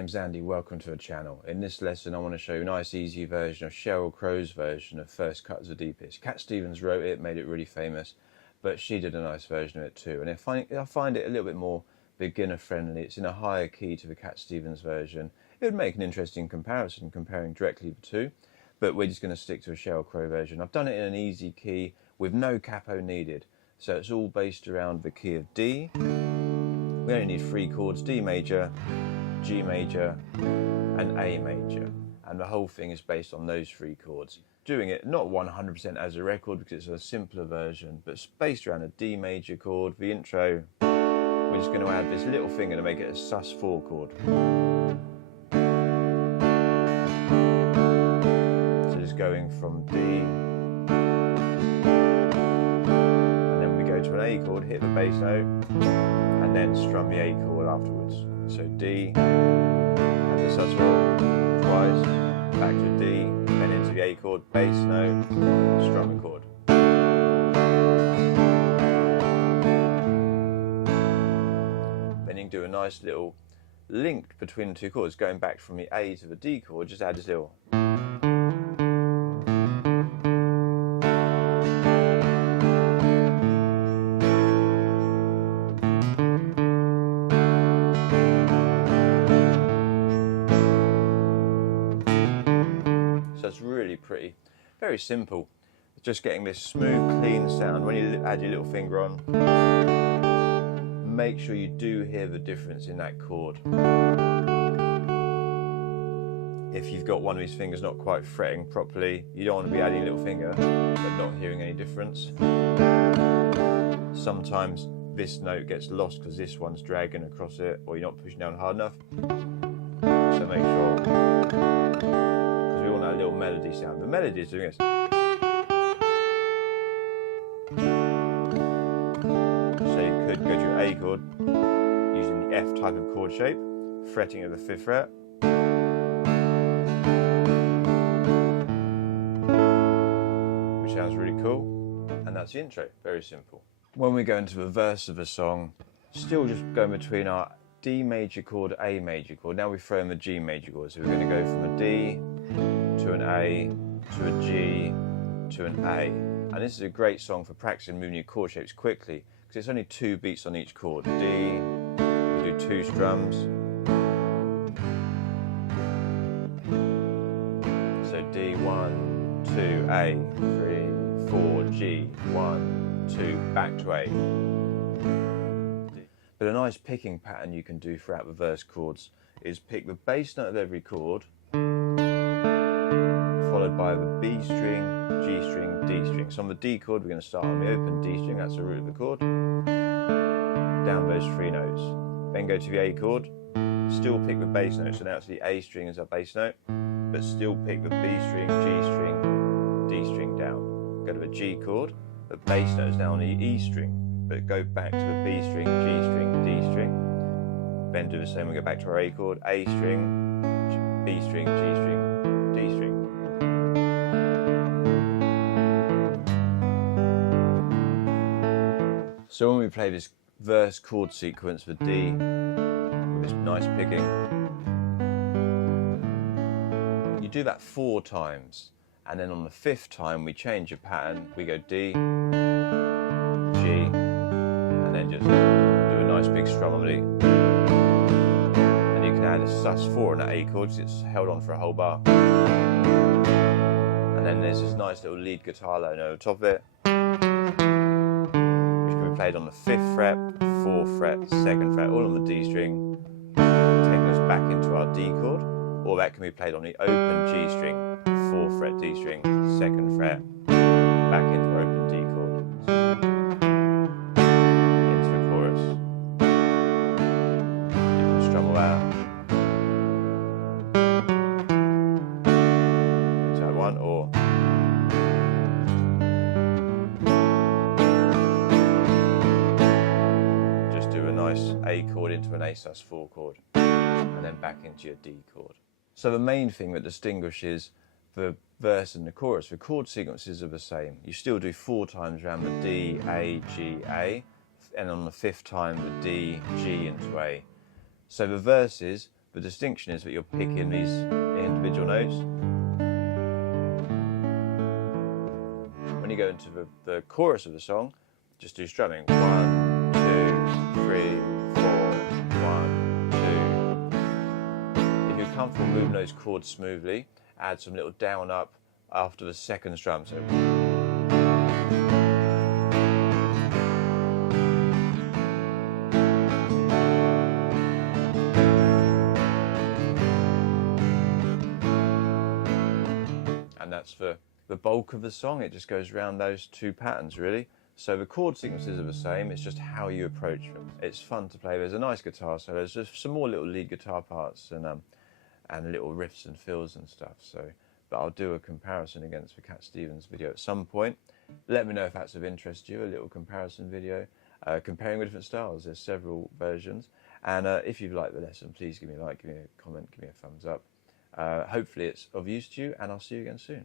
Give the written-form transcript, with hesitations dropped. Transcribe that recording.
name's Andy, welcome to the channel. In this lesson I want to show you a nice easy version of Sheryl Crow's version of First Cut as a D-Pitch. Cat Stevens wrote it, made it really famous, but she did a nice version of it too. And I find it a little bit more beginner friendly. It's in a higher key to the Cat Stevens version. It would make an interesting comparison, comparing directly the two, but we're just going to stick to a Sheryl Crow version. I've done it in an easy key with no capo needed. So it's all based around the key of D. We only need 3 chords, D major, G major and A major, and the whole thing is based on those 3 chords. Doing it not 100% as a record because it's a simpler version, but it's based around a D major chord. The intro, we're just going to add this little finger to make it a sus4 chord. So just going from D, and then we go to an A chord, hit the bass note, and then strum the A chord afterwards. So D, and the sus4 twice, back to D, then into the A chord, bass note, strum a chord. Then you can do a nice little link between the 2 chords, going back from the A to the D chord, just add this little. So it's really pretty, very simple. It's just getting this smooth, clean sound. When you add your little finger on, make sure you do hear the difference in that chord. If you've got one of these fingers not quite fretting properly, you don't want to be adding a little finger but not hearing any difference. Sometimes this note gets lost because this one's dragging across it, or you're not pushing down hard enough. So make sure, because we all know a little melody sound. The melody is doing this. So you could go to your A chord using the F type of chord shape, fretting at the 5th fret. Which sounds really cool. And that's the intro, very simple. When we go into the verse of a song, still just going between our D major chord, A major chord. Now we throw in the G major chord. So we're going to go from a D to an A to a G to an A. And this is a great song for practicing moving your chord shapes quickly because it's only 2 beats on each chord. D, you do 2 strums. So D, 1, 2, A, 3, 4, G, 1, 2, back to A. But a nice picking pattern you can do throughout the verse chords is pick the bass note of every chord, followed by the B string, G string, D string. So on the D chord, we're going to start on the open D string, that's the root of the chord, down those 3 notes. Then go to the A chord, still pick the bass note, so now it's the A string as our bass note, but still pick the B string, G string, D string down. Go to the G chord, the bass note is now on the E string, but go back to the B string, G string, D string. Then do the same, we go back to our A chord, A string, B string, G string, D string. So when we play this verse chord sequence for D, with this nice picking, you do that 4 times, and then on the 5th time we change your pattern, we go D, G, and then just do a nice big strum on the D. And you can add a sus4 on that A chord because it's held on for a whole bar. And then there's this nice little lead guitar line over the top of it, which can be played on the 5th fret, 4th fret, 2nd fret, all on the D string. Take those back into our D chord, or that can be played on the open G string, 4th fret D string, 2nd fret, back into our open D chord. Strum out into that one, or just do a nice A chord into an A sus4 chord, and then back into your D chord. So the main thing that distinguishes the verse and the chorus, the chord sequences are the same. You still do 4 times around the D, A, G, A, and on the 5th time the D, G into A. So the verses, The distinction is that you're picking these individual notes. When you go into the chorus of the song, just do strumming. 1, 2, 3, 4, 1, 2. If you're comfortable moving those chords smoothly, add some little down up after the second strum. So and that's for the bulk of the song. It just goes around those two patterns really. So the chord sequences are the same, it's just how you approach them. It's fun to play. There's a nice guitar solo, there's just some more little lead guitar parts and little riffs and fills and stuff. So, but I'll do a comparison against the Cat Stevens video at some point. Let me know if that's of interest to you, a little comparison video, comparing with different styles. There's several versions. And if you've liked the lesson, please give me a like, give me a comment, give me a thumbs up. Hopefully it's of use to you, and I'll see you again soon.